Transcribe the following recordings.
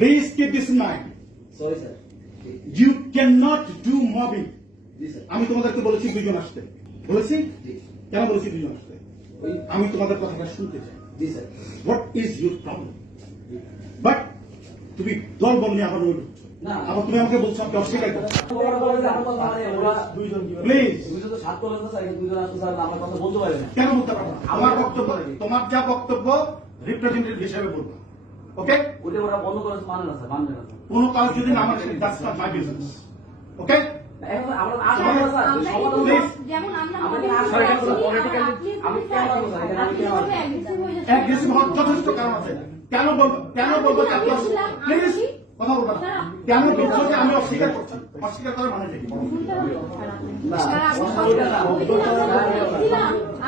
Please keep this in mind. Sorry, sir. You cannot do mobbing. G sir. আমি তোমাদেরকে বলেছি দুইজন আসতে, বলেছি জি। কেন বলেছি দুইজন আসতে? আমি তোমাদের কথাটা শুনতে চাই। জি sir. What is your problem? But তুমি দল বল নিয়ে আবার ওই না। আবার তুমি আমাকে বলছো আপনি অস্বীকার করছো। ওরা বলে যে আমার কথা মানে ওরা দুইজন কি বলে? Please. দুইজন তো সাত করে স্যার, দুইজন আসলে স্যার আমার কথা বলতে পারে না। কেন বলতে পারবো না? আমার বক্তব্য, তোমার যা বক্তব্য রিপ্রেজেন্টেটিভ হিসেবে বলবো। ওকে? ওটা ওরা বন্ধ করে মানে না স্যার, মানবে না স্যার। কোনো কাজ যদি না মানে that's not my business. ওকে? এখন আমরা আসলে স্যার আমরা সমাধান Please. যেমন আমরা আমাদের মনে আসলে করি politically আপনি আমি কেন বলবো স্যার, এখানে আমি কেন বলবো? অ্যাগ্রেসিভ হওয়ার যথেষ্ট কারণ আছে। কেন বলবো যে আপনি প্লিজ কথা বলবেন না। কেন বলছো যে আমি অস্বীকার করছি? অস্বীকার করার মানে কি?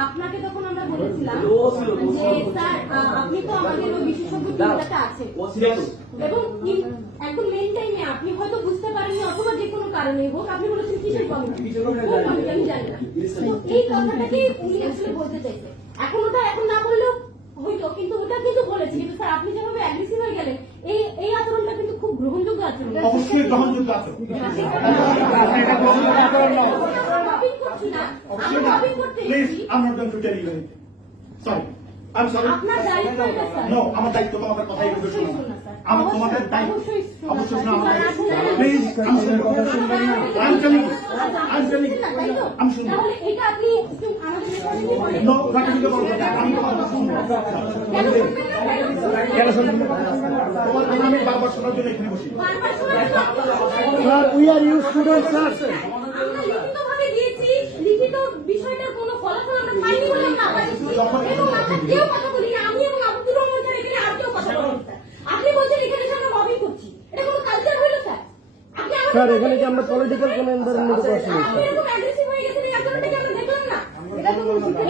আপনাকে তখন আমরা বলেছিলাম ও ছিল, ও যে ছিল। স্যার আপনি তো আমাদের ওই বিশেষজ্ঞ টিমটাতে আছেন ও ছিল তো। এবং একদম মেন টাইমে আপনি হয়তো বুঝতে পারেননি অথবা যে কোনো কারণে হোক আপনি বলেছেন কিসের কমিটি আমি জানি না। তো এই কথাটাকে উনি আসলে বলতে চাইছে। এখন ওটা এখন না বললেও হইতো, কিন্তু ওটা কিন্তু বলেছে। কিন্তু স্যার আপনি যেভাবে অ্যাগ্রেসিভ হয়ে গেলেন, এই আচরণটা কিন্তু খুব গ্রহণযোগ্য আচরণ। অবশ্যই গ্রহণযোগ্য আছে। লবিং করছি না, আমরা লবিং করতে প্লিজ এসেছি। I'm not going to tell you anything. Sorry. I'm sorry. আপনার দায়িত্ব এটা স্যার। No, আমার দায়িত্ব তোমাদের কথাই বলতে শোনা। আমার তোমাদের দায়িত্ব অবশ্যই শোনা, অবশ্যই শোনা আমার দায়িত্ব। Sir. Please I'm sorry. I'm telling you. I'm telling you. I'm শুনবো। তাহলে এটা আপনি একটু আমাদের রেকর্ডিং করেন। No, প্র্যাকটিক্যালি বলবো না। আমি তোমার কথা শুনবো। কেন শুনবেন না? কেন শুনবো? তোমার কথা আমি বারবার শোনার জন্য এখানে বসি। বারবার শোনার জন্য Sir, we are you students, sir. আমরা লিখিতভাবে দিয়েছি, লিখিত বিষয়টার কোনো ফলাফল আমরা পাইনি বলে আমরা আবার দিচ্ছি। এবং আমরা কেউ কথা বলি না, আমি এবং আব্দুর রহমান স্যার এখানে আর কেউ কথা বলেন স্যার। আপনি বলছেন এখানে এসে আমরা লবিং করছি, এটা কোনো কালচার হইল স্যার? আপনি আমাদের স্যার এখানে কি আমরা পলিটিক্যাল কোন এনভায়রনমেন্টে করছি আপনি এরকম অ্যাগ্রেসিভ হয়ে গেছেন, এই আচরণটাকে আমরা দেখলাম না। এটা তো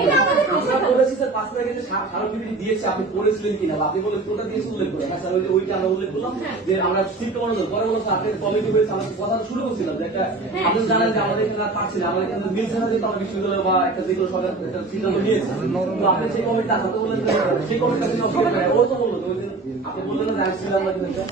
এটা আমাদের প্রশ্ন। আমরা বলেছি স্যার 5 টাকা কিন্তু স্মারকলিপি দিয়েছে, আপনি পড়েছিলেন কিনা বা আপনি বলে কোনটা দিয়েছে উল্লেখ করে। হ্যাঁ স্যার ওইটা আমরা উল্লেখ করলাম যে আমরা শিফট মনোযোগ পরে বলো স্যার আপনি কমিটি হয়েছে, আমরা কথা শুরু করছিলাম যে একটা আপনি জানেন যে আমাদের এখানে আর পারছি না, আমাদের এখানে মিলছে না, যেহেতু আমরা বিশ্ববিদ্যালয় বা একটা যেগুলো সরকার একটা সিদ্ধান্ত নিয়েছে, তো আপনি সেই কমিটি আসাতে বললেন সেই কমিটি ও তো বললো, ওই দিন আপনি বললেন না যে আসছিলাম আমরা কিন্তু